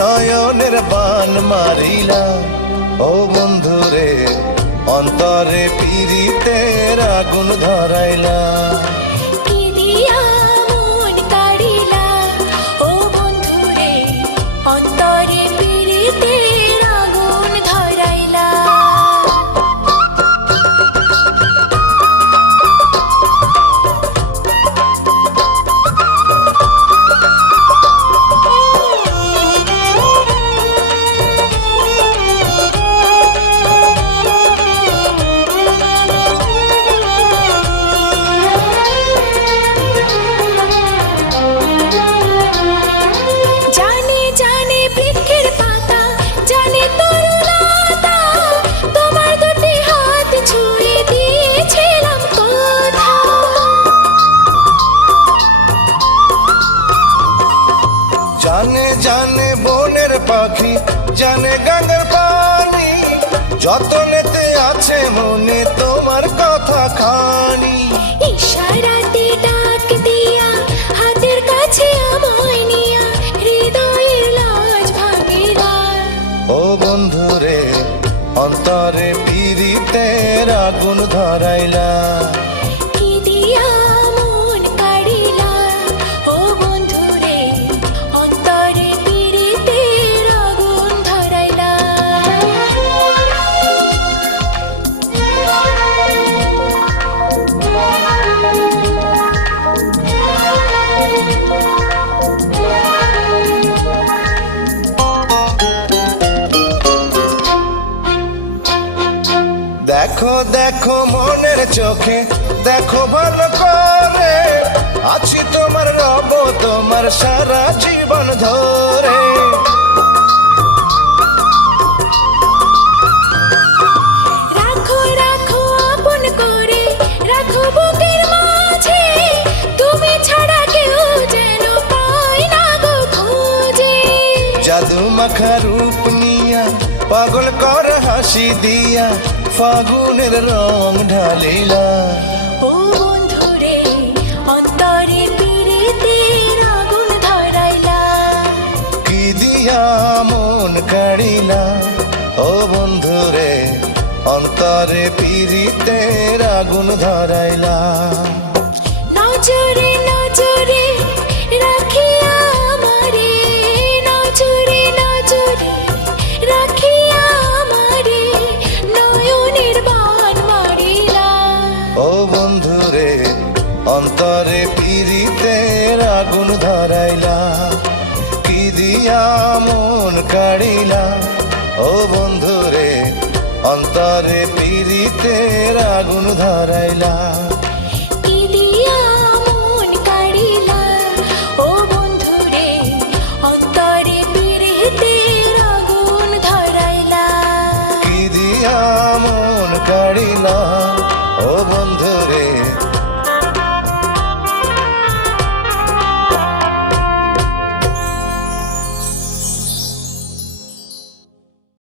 নয়নের বান মারিলা। ও বন্ধুরে অন্তরে পীড়িতের আগুন ধরাইলা। কি দিয়া মন কাড়িলা, ও বন্ধুরে অন্তরে পীড়িতের আগুন ধরাইলা। জানে জানে বৃক্ষের পাতা, জানে তরুলতা, তোমার দুটি হাত ছুঁয়ে দিয়েছিলাম কথা। জানে জানে বনের পাখি, জানে গঙ্গার পানি, যতনেতে আছে মনে তোমার কথা খানি। ইশারাতে ডাক দিয়া হাতের কাছে আমায় নিয়া হৃদয়ের লাজ ভাঙিলা। ও বন্ধুরে অন্তরে পীড়িতের আগুন ধরাইলা। কি দিয়া মন কাড়িলা, ও বন্ধুরে অন্তরে পীড়িতের আগুন ধরাইলা। দেখো দেখো মনের চোখে, দেখো ভালো করে, আছি তোমার রব তোমার সারা জীবন ধরে। রাখো রাখো আপন করে, রাখো বুকের মাঝে, তুমি ছাড়া কেউ যেন পায় না গো খোঁজে। জাদু মাখা রূপ নিয়া পাগল কর হাসি দিয়া ফাগুনের রং ঢালিলা। ও বন্ধুরে অন্তরে পীড়িতের আগুন ধরাইলা। কি দিয়া মন কাড়িলা। ও বন্ধুরে অন্তরে পীড়িতের আগুন ধরাইলা। নজরে নজরে রাখিয়া আমারে, নজরে নজরে রাখিয়া আমারে নয়নের বান মারিলা। ও বন্ধুরে অন্তরে পীড়িতের আগুন ধরাইলা। কি দিয়া মন কাড়িলা। ও বন্ধুরে অন্তরে পীড়িতের আগুন ধরাইলা।